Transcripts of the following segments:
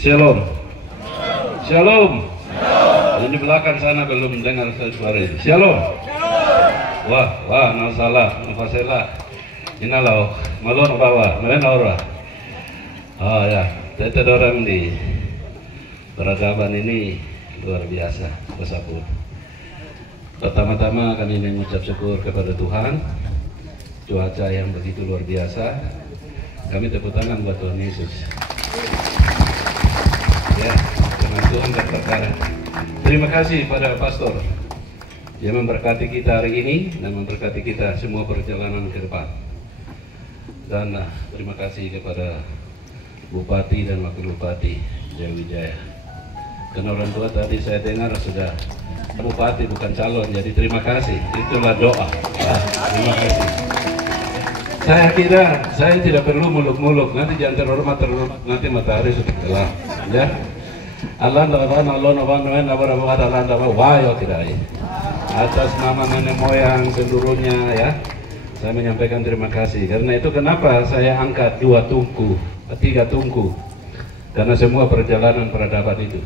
Shalom. Shalom. Ini belakang sana belum dengar suara itu. Shalom. Wah, no salah, no fasela. Inalau, malon bawa, mana orang? Oh ya, tetap orang di peradaban ini luar biasa, bersabut. Pertama-tama kami mengucap syukur kepada Tuhan, cuaca yang begitu luar biasa. Kami tepuk tangan buat Tuhan Yesus. Ya, karena Tuhan berperkara. Terima kasih pada pastor yang memberkati kita hari ini dan memberkati kita semua perjalanan ke depan. Dan terima kasih kepada Bupati dan Wakil Bupati Jayawijaya. Karena orang tua tadi saya dengar sudah Bupati bukan calon, jadi terima kasih. Itulah doa. Terima kasih. Saya kira saya tidak perlu muluk-muluk, nanti jangan terhormat nanti matahari sudah gelap. Ya. Allah atas nama nenek moyang seluruhnya ya. Saya menyampaikan terima kasih. Karena itu kenapa saya angkat 3 tungku. Karena semua perjalanan peradaban itu.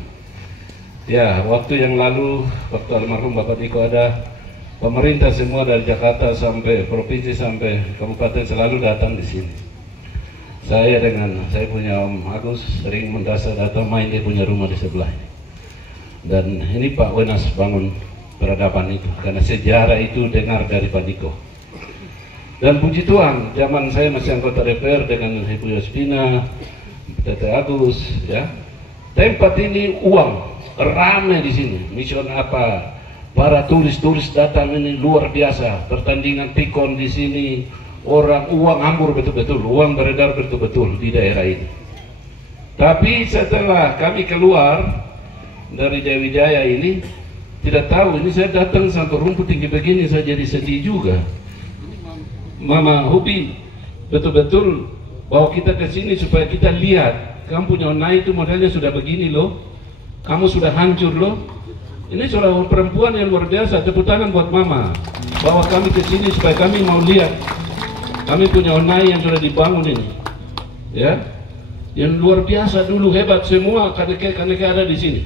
Ya, waktu yang lalu, waktu almarhum Bapak Niko ada, pemerintah semua dari Jakarta sampai provinsi sampai kabupaten selalu datang di sini. Saya punya Om Agus sering mendasar datang main, dia punya rumah di sebelah. Dan ini Pak Wenas bangun peradaban itu karena sejarah itu dengar dari Pak Niko. Dan puji Tuhan, zaman saya masih anggota DPR dengan Ibu Yospina, Tete Agus, ya. Tempat ini uang ramai di sini. Mission apa? Para turis-turis datang ini luar biasa. Pertandingan pikon di sini, uang hambur betul-betul, uang beredar betul-betul di daerah ini. Tapi setelah kami keluar dari Jayawijaya ini, tidak tahu ini saya datang sampai rumput tinggi begini, saya jadi sedih juga. Mama Hubi betul-betul bawa kita ke sini supaya kita lihat, kamu punya onai itu modelnya sudah begini loh, kamu sudah hancur loh. Ini seorang perempuan yang luar biasa. Tepuk tangan buat Mama bawa kami ke sini supaya kami mau lihat kami punya onai yang sudah dibangun ini, ya, yang luar biasa dulu, hebat semua kaneke ada di sini.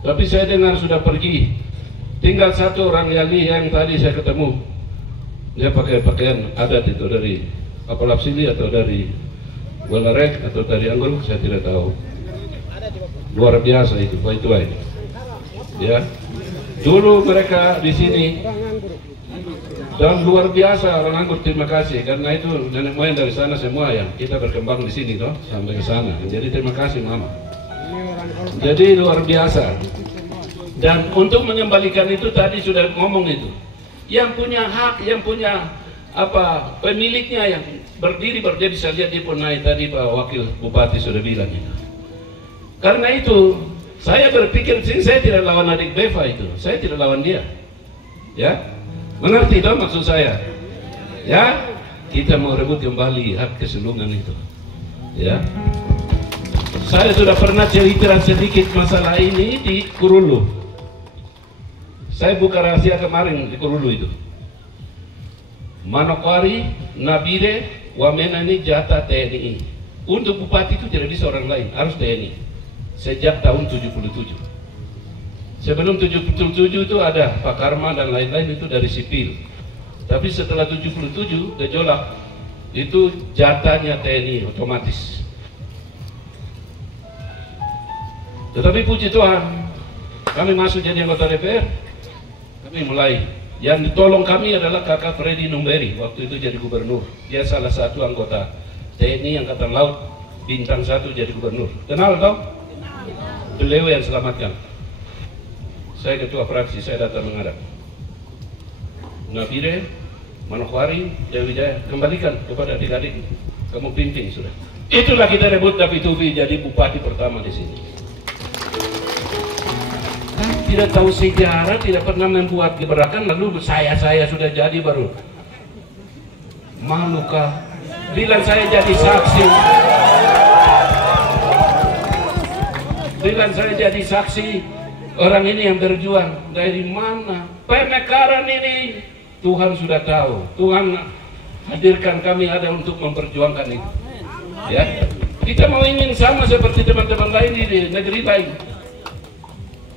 Tapi saya dengar sudah pergi, tinggal satu orang yang tadi saya ketemu. Dia pakai pakaian adat itu dari Apalapsili atau dari Welarek atau dari Anggol, saya tidak tahu. Luar biasa itu, itu aja. Ya, dulu mereka di sini dan luar biasa orang Anggur. Terima kasih karena itu nenek moyang dari sana semua yang kita berkembang di sini toh sampai ke sana. Jadi terima kasih Mama. Jadi luar biasa. Dan untuk mengembalikan itu tadi sudah ngomong itu. Yang punya hak, yang punya apa pemiliknya yang berdiri berdiri, bisa lihat dia pun naik tadi Pak Wakil Bupati sudah bilang itu. Karena itu saya berpikir saya tidak lawan adik Beva itu, saya tidak lawan dia, ya, mengerti dong maksud saya, ya, kita mau rebut kembali hak kesulungan itu, ya. Saya sudah pernah cerita sedikit masalah ini di Kurulu. Saya buka rahasia kemarin di Kurulu itu. Manokwari, Nabire, Wamena ini jatah TNI. Untuk bupati itu tidak bisa orang lain, harus TNI. Sejak tahun 77. Sebelum 77 itu ada Pak Karma dan lain-lain itu dari sipil. Tapi setelah 77 gejolak itu jatahnya TNI otomatis. Tetapi puji Tuhan, kami masuk jadi anggota DPR. Kami mulai, yang ditolong kami adalah kakak Freddy Numberi, waktu itu jadi gubernur. Dia salah satu anggota TNI Angkatan Laut bintang 1 jadi gubernur. Kenal dong? Beliau yang selamatkan. Saya ketua fraksi, saya datang menghadap. Nabire, Manokwari, Jayawijaya, kembalikan kepada adik-adik. Kamu pimpin sudah. Itulah kita rebut David Tufi jadi bupati pertama di sini. Tidak tahu sejarah, tidak pernah membuat gebrakan, lalu saya sudah jadi baru. Malukah? Bilang saya jadi saksi. Bilang saya jadi saksi. Orang ini yang berjuang dari mana? Pemekaran ini Tuhan sudah tahu. Tuhan hadirkan kami ada untuk memperjuangkan itu. Ya, Kita mau ingin sama seperti teman-teman lain di negeri lain.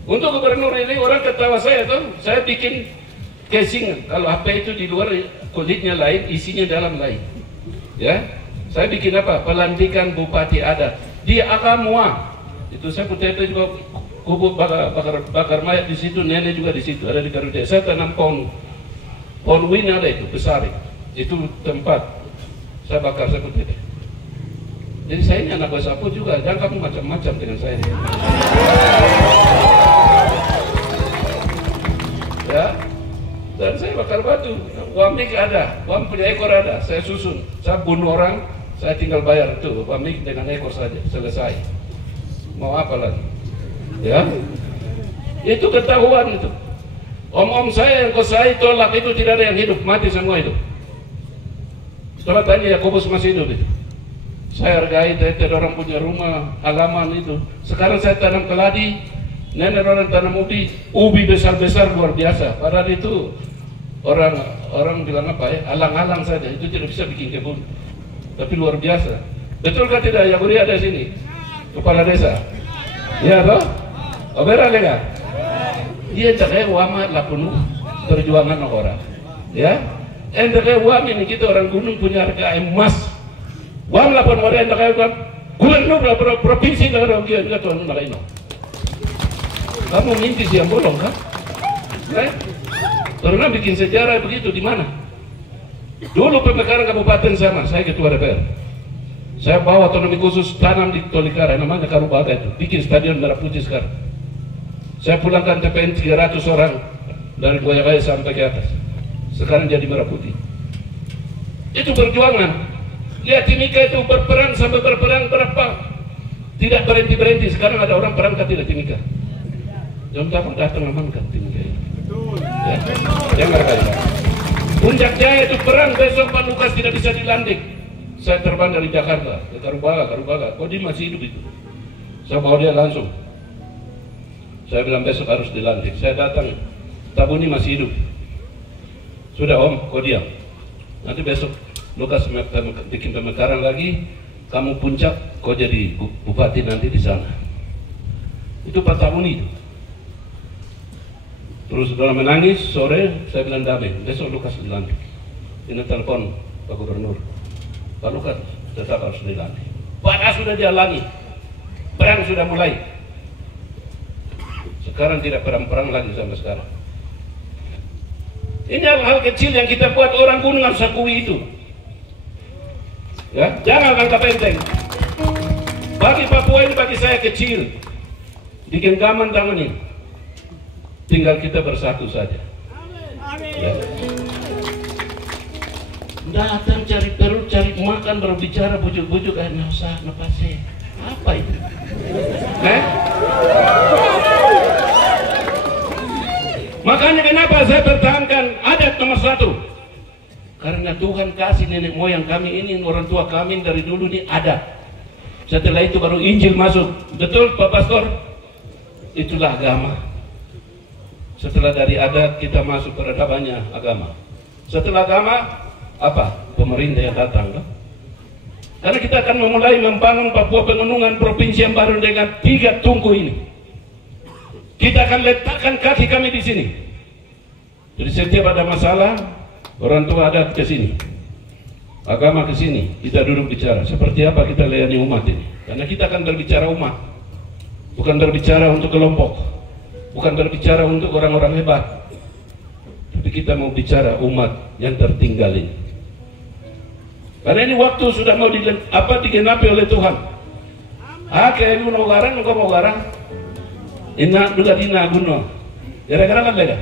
Untuk gubernur ini orang ketawa saya tuh, saya bikin casing. Kalau HP itu di luar kulitnya lain, isinya dalam lain. Ya, saya bikin apa? Pelantikan bupati adat di Akamua. Itu saya putar itu juga kubur bakar mayat di situ, nenek juga di situ, ada di Garuda. Saya tanam pohon win ada itu besar itu tempat saya bakar saya putar. Jadi saya ini anak Basapu juga, jangan kamu macam-macam dengan saya. Ya, dan saya bakar batu. Wamik ada, Wam punya ekor ada, saya susun. Saya bunuh orang, saya tinggal bayar itu. Wamik dengan ekor saja, selesai. Mau apa lagi? Ya, itu ketahuan itu. Om-om saya yang saya tolak itu tidak ada yang hidup, mati semua itu. Coba tanya Yakobus masih hidup itu. Saya hargai, tidak orang punya rumah, halaman itu. Sekarang saya tanam keladi, nenek orang tanam ubi besar-besar luar biasa. Padahal itu orang bilang apa ya, alang-alang saja, itu tidak bisa bikin kebun. Tapi luar biasa. Betulkah tidak Yaguri ada sini? Kepala desa? Ya toh? Obera lega? Dia cakap wama lah penuh perjuangan orang. Ya? Endake wam ini kita orang gunung punya harga emas. Wam lah pun orang endake wam gubernur lah provinsi lah orang kia juga tuan nak ino. Kamu mimpi siang bolong kan? Pernah bikin sejarah begitu di mana? Dulu pemekaran kabupaten sama, saya ketua DPR. Saya bawa otonomi khusus tanam di Tolikara, namanya Karubaga itu, bikin stadion Merah Putih sekarang. Saya pulangkan TPN 300 orang dari Boyakaya sampai ke atas. Sekarang jadi Merah Putih. Itu perjuangan. Lihat Timika itu berperang sampai berperang berapa? Tidak berhenti-berhenti. Sekarang ada orang perang tidak Timika. Jam berapa datang amankan Timika itu. Ya. Jangan kali. Puncak Jaya itu perang, besok Pak Lukas tidak bisa dilantik. Saya terbang dari Jakarta ke Karubaga. Kok dia masih hidup itu? Saya bawa dia langsung. Saya bilang besok harus dilantik. Saya datang, Tabuni masih hidup. Sudah Om, kau diam. Nanti besok Lukas bikin pemekaran lagi, kamu puncak, kau jadi bupati nanti di sana. Itu Pak Tabuni itu. Terus setelah menangis, sore saya bilang damai, besok Lukas dilantik. Ini telepon Pak Gubernur. Pak Lukas tetap harus dilantik. Padahal sudah dihalangi, perang sudah mulai. Sekarang tidak perang-perang lagi sampai sekarang. Ini hal-hal kecil yang kita buat orang gunung harus akui itu. Ya, jangan anggap enteng. Bagi Papua ini bagi saya kecil. Di genggaman tangan ini. Tinggal kita bersatu saja. Ya. Datang cari perut, cari makan, berbicara, bujuk-bujuk, nggak usah, napasnya. Apa itu? Makanya kenapa saya pertahankan adat nomor 1? Karena Tuhan kasih nenek moyang kami ini, orang tua kami dari dulu ini adat. Setelah itu baru Injil masuk. Betul Pak Pastor? Itulah agama. Setelah dari adat kita masuk peradabannya agama. Setelah agama apa? Pemerintah yang datang kan? Karena kita akan memulai membangun Papua Pegunungan provinsi yang baru dengan 3 tungku ini. Kita akan letakkan kaki kami di sini. Jadi setiap ada masalah, orang tua adat ke sini, agama ke sini, kita duduk bicara. Seperti apa kita layani umat ini? Karena kita akan berbicara umat, bukan berbicara untuk kelompok, bukan berbicara untuk orang-orang hebat, tapi kita mau bicara umat yang tertinggal ini. Karena ini waktu sudah mau digenapi oleh Tuhan. Kayak lu mau garang, lu mau garang. Ina juga dina guno. Gara-gara kan beda.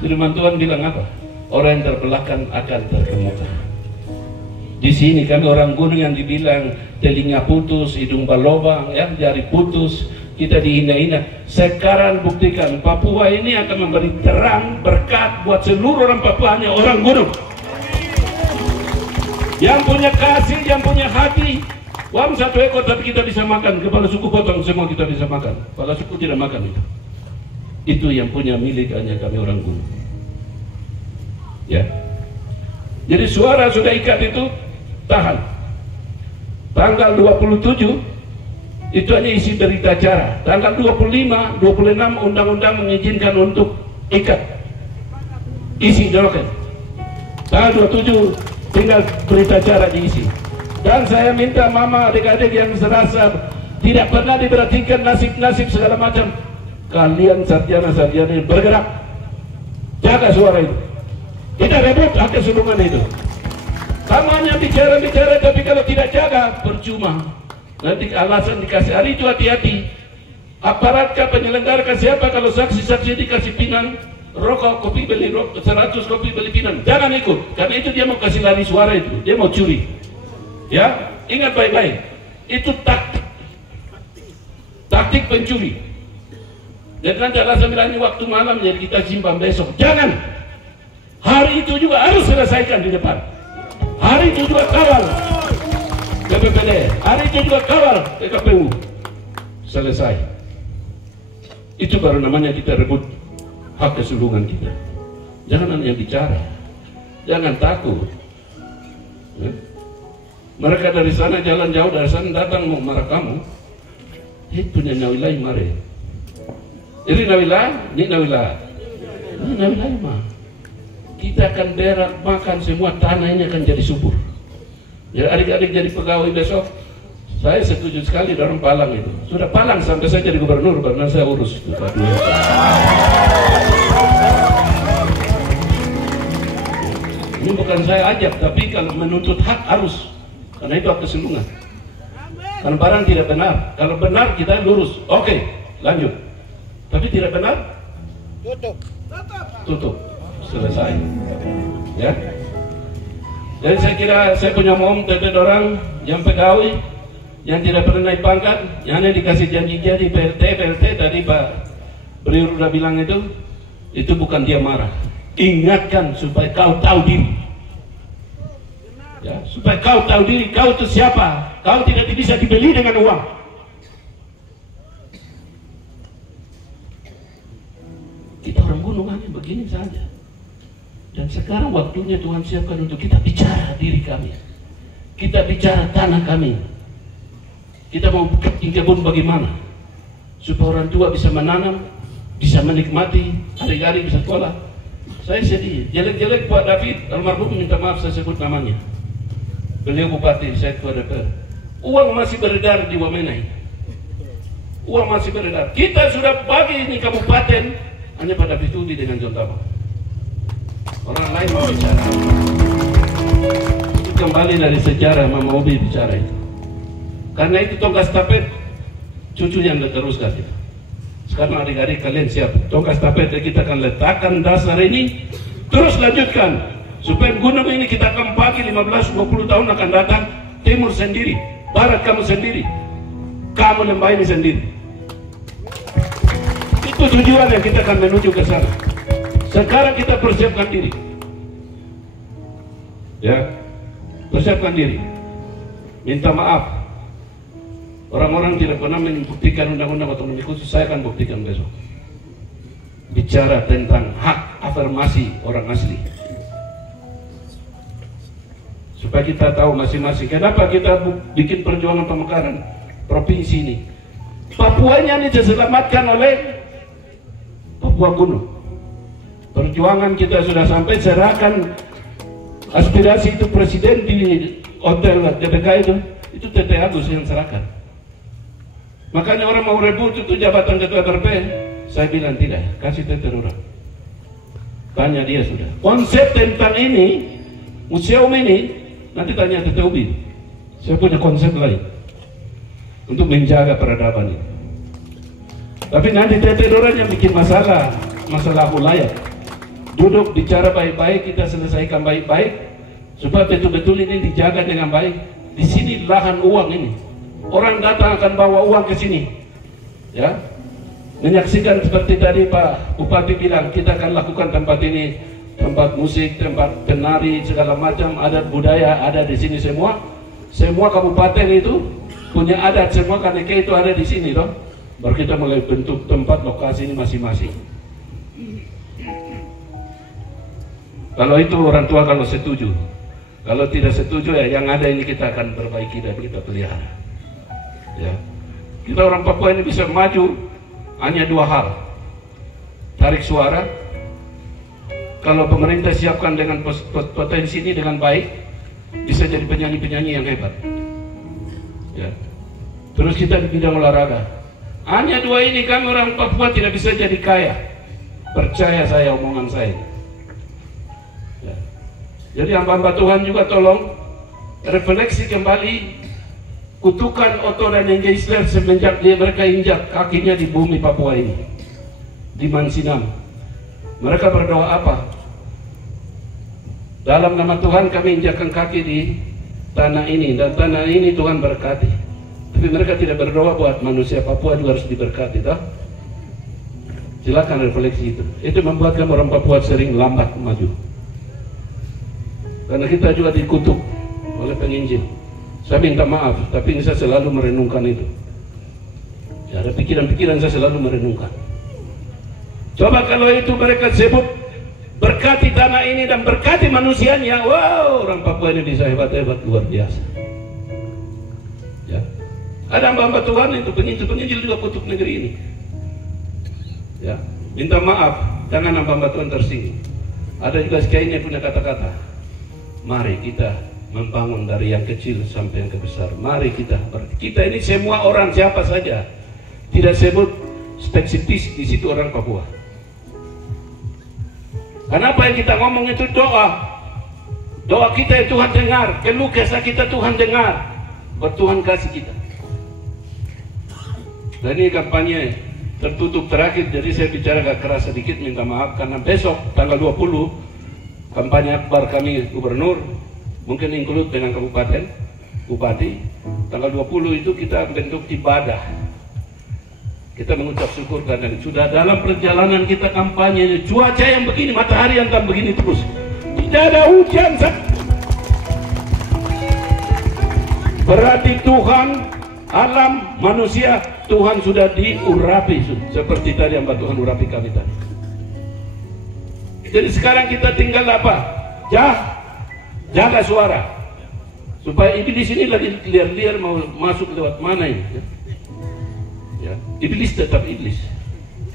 Firman Tuhan bilang apa? Orang yang terbelakang akan terkemuka. Di sini kami orang gunung yang dibilang telinga putus, hidung berlobang, ya, jari putus, kita dihina-hina. Sekarang buktikan Papua ini akan memberi terang berkat buat seluruh orang Papua, hanya orang gunung. Yang punya kasih, yang punya hati. Wam 1 ekor tapi kita bisa makan. Kepala suku potong semua kita bisa makan. Kepala suku tidak makan itu. Itu yang punya milik hanya kami orang gunung. Ya. Jadi suara sudah ikat itu tahan. Tanggal 27 itu hanya isi berita acara. Tanggal 25, 26 undang-undang mengizinkan untuk ikat isi doken. Tanggal 27 tinggal berita acara diisi. Dan saya minta mama, adik-adik yang serasa tidak pernah diperhatikan nasib-nasib segala macam, kalian sarjana-sarjana bergerak, jaga suara itu. Kita rebut hak kesulungan itu. Kamu hanya bicara-bicara, tapi kalau tidak jaga, percuma. Nanti alasan dikasih. Hari itu hati-hati. Aparatkah, penyelenggara siapa, kalau saksi-saksi dikasih pinang rokok, kopi beli rokok, 100 kopi beli pinang, jangan ikut. Karena itu dia mau kasih lari suara itu, dia mau curi. Ya, ingat baik-baik. Itu taktik pencuri. Dan nanti alasan bilang ini waktu malam, jadi kita simpan besok. Jangan. Hari itu juga harus selesaikan di depan. Hari itu juga kawal BPPD, hari itu juga kawal PKPU. Selesai. Itu baru namanya kita rebut hak kesulungan kita. Jangan hanya bicara, jangan takut. Mereka dari sana jalan jauh, dari sana datang mau marah kamu. Itu nawilah mare. Ini nawilah, ini nawilah, ini nawilah mah. Kita akan berak makan semua, tanah ini akan jadi subur. Ya, adik-adik jadi pegawai besok, saya setuju sekali dorong Palang itu. Sudah Palang sampai saya jadi gubernur, karena saya urus. Ini bukan saya ajak, tapi kalau menuntut hak harus, karena itu hak kesulungan. Karena barang tidak benar, kalau benar kita lurus, oke, lanjut. Tapi tidak benar, tutup. Selesai, ya. Jadi saya kira saya punya tetet orang yang pegawai yang tidak pernah naik pangkat, yang hanya dikasih janji jadi PLT tadi Pak Priur udah bilang itu bukan dia marah. Ingatkan supaya kau tahu diri, ya, supaya kau tahu diri, kau itu siapa, kau tidak bisa dibeli dengan uang. Kita orang gunung hanya begini saja. Dan sekarang waktunya Tuhan siapkan untuk kita bicara diri kami. Kita bicara tanah kami. Kita mau bikin kebun bagaimana? Supaya orang tua bisa menanam, bisa menikmati, adik-adik bisa sekolah. Saya sedih, jelek-jelek Pak David almarhum, minta maaf saya sebut namanya. Beliau bupati, saya ketua DPR. Uang masih beredar di Wamenai. Uang masih beredar. Kita sudah bagi ini kabupaten hanya pada Pituli dengan Jontama. Orang lain mau bicara. Itu kembali dari sejarah Mama Obi bicara itu. Karena itu tongkat stafet cucunya yang diteruskan itu. Sekarang adik-adik kalian siap. Tongkat stafet kita akan letakkan dasar ini, terus lanjutkan. Supaya gunung ini kita akan pakai 15-20 tahun akan datang. Timur sendiri, barat kamu sendiri, kamu lembah ini sendiri. Itu tujuan yang kita akan menuju ke sana. Sekarang kita persiapkan diri, ya, persiapkan diri. Minta maaf. Orang-orang tidak pernah membuktikan undang-undang otonomi khusus, saya akan buktikan besok. Bicara tentang hak afirmasi orang asli, supaya kita tahu masing-masing. Kenapa kita bikin perjuangan pemekaran provinsi ini? Papuanya ini diselamatkan oleh Papua Kuno. Perjuangan kita sudah sampai, serahkan aspirasi itu presiden di hotel DPK itu Tete Agus yang serahkan. Makanya orang mau rebut itu jabatan ketua RP, saya bilang tidak, kasih Tete orang. Tanya dia sudah. Konsep tentang ini, museum ini, nanti tanya Tete Ubi. Saya punya konsep lain untuk menjaga peradaban ini. Tapi nanti Tete orang yang bikin masalah wilayah. Duduk bicara baik-baik, kita selesaikan baik-baik supaya betul-betul ini dijaga dengan baik. Di sini lahan uang ini, orang datang akan bawa uang ke sini, ya, menyaksikan seperti tadi Pak Bupati bilang, kita akan lakukan tempat ini, tempat musik, tempat penari, segala macam adat budaya ada di sini semua. Semua kabupaten itu punya adat, semua kaneke itu ada di sini, toh. Baru kita mulai bentuk tempat lokasi ini masing-masing. Kalau itu orang tua kalau setuju. Kalau tidak setuju ya yang ada ini kita akan perbaiki dan kita pelihara. Ya. Kita orang Papua ini bisa maju hanya dua hal. Tarik suara. Kalau pemerintah siapkan dengan potensi ini dengan baik, bisa jadi penyanyi-penyanyi yang hebat. Ya. Terus kita di bidang olahraga. Hanya dua ini kami orang Papua tidak bisa jadi kaya. Percaya saya omongan saya. Ya. Jadi hamba-hamba Tuhan juga tolong refleksi kembali kutukan Otto dan Enggeisler semenjak mereka injak kakinya di bumi Papua ini, di Mansinam. Mereka berdoa apa? Dalam nama Tuhan kami injakkan kaki di tanah ini, dan tanah ini Tuhan berkati. Tapi mereka tidak berdoa buat manusia Papua juga harus diberkati, toh? Silakan refleksi itu. Itu membuat kami orang Papua sering lambat maju. Karena kita juga dikutuk oleh penginjil. Saya minta maaf, tapi saya selalu merenungkan itu. Ya, ada pikiran-pikiran saya selalu merenungkan. Coba kalau itu mereka sebut berkati tanah ini dan berkati manusianya, wow, orang Papua ini bisa hebat-hebat luar biasa. Ya, ada hamba-hamba Tuhan itu penginjil juga kutuk negeri ini. Ya, minta maaf, jangan hamba-hamba Tuhan tersinggung. Ada juga sekalian yang punya kata-kata. Mari kita membangun dari yang kecil sampai yang besar. Mari kita ini semua orang siapa saja. Tidak sebut spesifis di situ orang Papua. Kenapa yang kita ngomong itu doa. Doa kita ya Tuhan dengar. Keluh kesah kita Tuhan dengar. Buat Tuhan kasih kita. Dan ini kampanye tertutup terakhir, jadi saya bicara agak keras sedikit, minta maaf karena besok tanggal 20 kampanye akbar kami gubernur, mungkin include dengan kabupaten, bupati. Tanggal 20 itu kita bentuk ibadah. Kita mengucap syukur karena sudah dalam perjalanan kita kampanye, cuaca yang begini, matahari yang tak begini terus, tidak ada hujan. Berarti Tuhan, alam, manusia, Tuhan sudah diurapi seperti tadi yang Tuhan urapi kami tadi. Jadi sekarang kita tinggal apa? Jaga suara supaya iblis ini lagi liar-liar mau masuk lewat mana ini. Ya, iblis tetap iblis.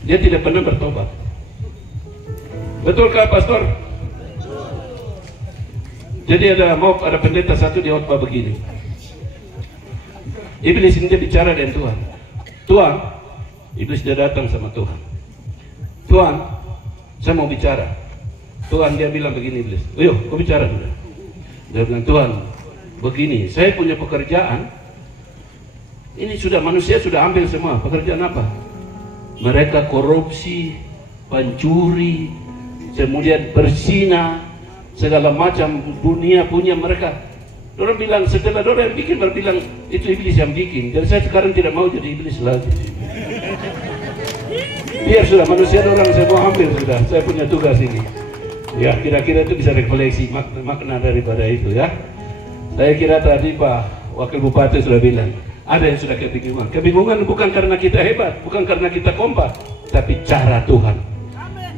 Dia tidak pernah bertobat. Betulkah Pastor? Jadi ada pendeta satu di khotbah begini. Iblis ini dia bicara dengan Tuhan. Tuhan, iblis dia datang sama Tuhan. Tuhan, saya mau bicara. Tuhan dia bilang begini iblis. Ayo, kau bicara dulu. Dia bilang, Tuhan, begini, saya punya pekerjaan. Ini sudah manusia sudah ambil semua. Pekerjaan apa? Mereka korupsi, pencuri, kemudian berzina, segala macam dunia punya mereka. Orang bilang setelah orang yang bikin berbilang itu iblis yang bikin. Dan saya sekarang tidak mau jadi iblis lagi. Biar sudah manusia orang semua ambil sudah. Saya punya tugas ini. Ya kira-kira itu bisa refleksi makna daripada itu ya. Saya kira tadi Pak Wakil Bupati sudah bilang ada yang sudah kebingungan. Kebingungan bukan karena kita hebat, bukan karena kita kompak, tapi cara Tuhan.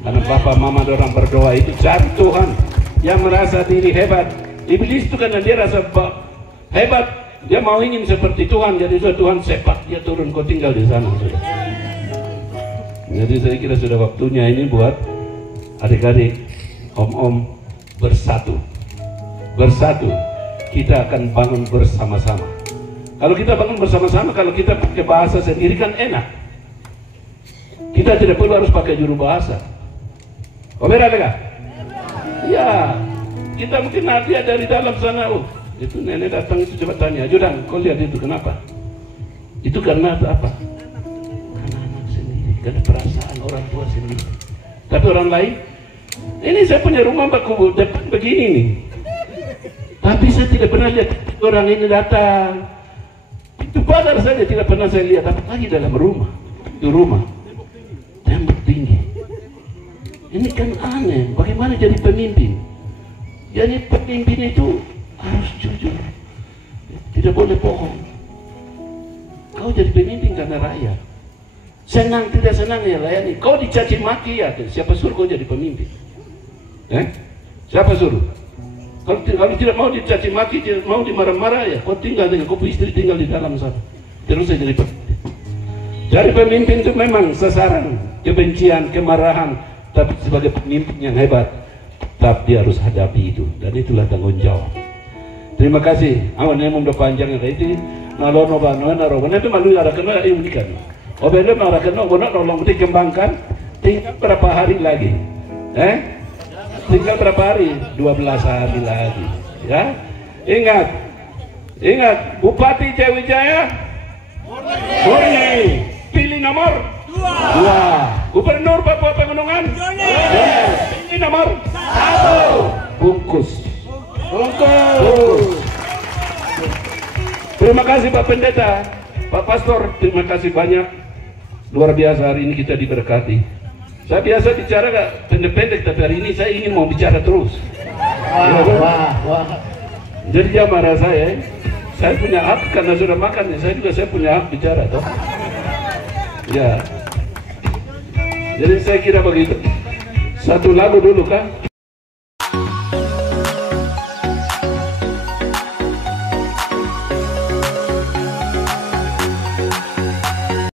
Karena Papa Mama orang berdoa itu cara Tuhan. Yang merasa diri hebat. Iblis itu karena dia rasa hebat, dia mau ingin seperti Tuhan, jadi Tuhan sepak dia turun, kau tinggal di sana. Jadi saya kira sudah waktunya ini buat adik-adik, om-om bersatu. Bersatu, kita akan bangun bersama-sama. Kalau kita bangun bersama-sama, kalau kita pakai bahasa sendiri kan enak. Kita tidak perlu harus pakai juru bahasa. Benar enggak? Ya. Kita mungkin lihat dari dalam sana, oh itu nenek datang itu coba tanya, Judang, kau lihat itu kenapa? Itu karena apa? Karena anak sendiri, karena perasaan orang tua sendiri. Tapi orang lain, ini saya punya rumah baku depan begini nih. Tapi saya tidak pernah lihat orang ini datang. Itu pagar saja tidak pernah saya lihat, apalagi dalam rumah. Itu rumah, tembok tinggi. Ini kan aneh, bagaimana jadi pemimpin? Jadi pemimpin itu harus jujur, tidak boleh bohong. Kau jadi pemimpin karena rakyat. Senang tidak senang ya layani. Kau dicaci maki ya, siapa suruh kau jadi pemimpin? Siapa suruh? Kalau tidak mau dicaci maki, tidak mau dimarah-marah, ya kau tinggal dengan kau istri, tinggal di dalam sana. Terus saya jadi pemimpin. Jadi pemimpin itu memang sasaran kebencian, kemarahan, tapi sebagai pemimpin yang hebat, tetap dia harus hadapi itu, dan itulah tanggung jawab. Terima kasih. Awan yang mudah panjang yang itu, nalono banoan naroban itu malu ada kena ini kan. Obenda marah kena, bonak nolong dikembangkan. Tinggal berapa hari lagi? Tinggal berapa hari? 12 hari lagi. Ya, ingat, Bupati Jayawijaya murni, pilih nomor 2. Gubernur Papua Pegunungan pilih nomor 1. Bungkus. Terima kasih Pak Pendeta, Pak Pastor, terima kasih banyak. Luar biasa hari ini kita diberkati. Saya biasa bicara gak pendek-pendek, tapi hari ini saya ingin mau bicara terus. Wah. Jadi dia marah saya punya hak karena sudah makan, saya punya hak bicara toh. Ya. Jadi saya kira begitu. Satu lagu dulu kah?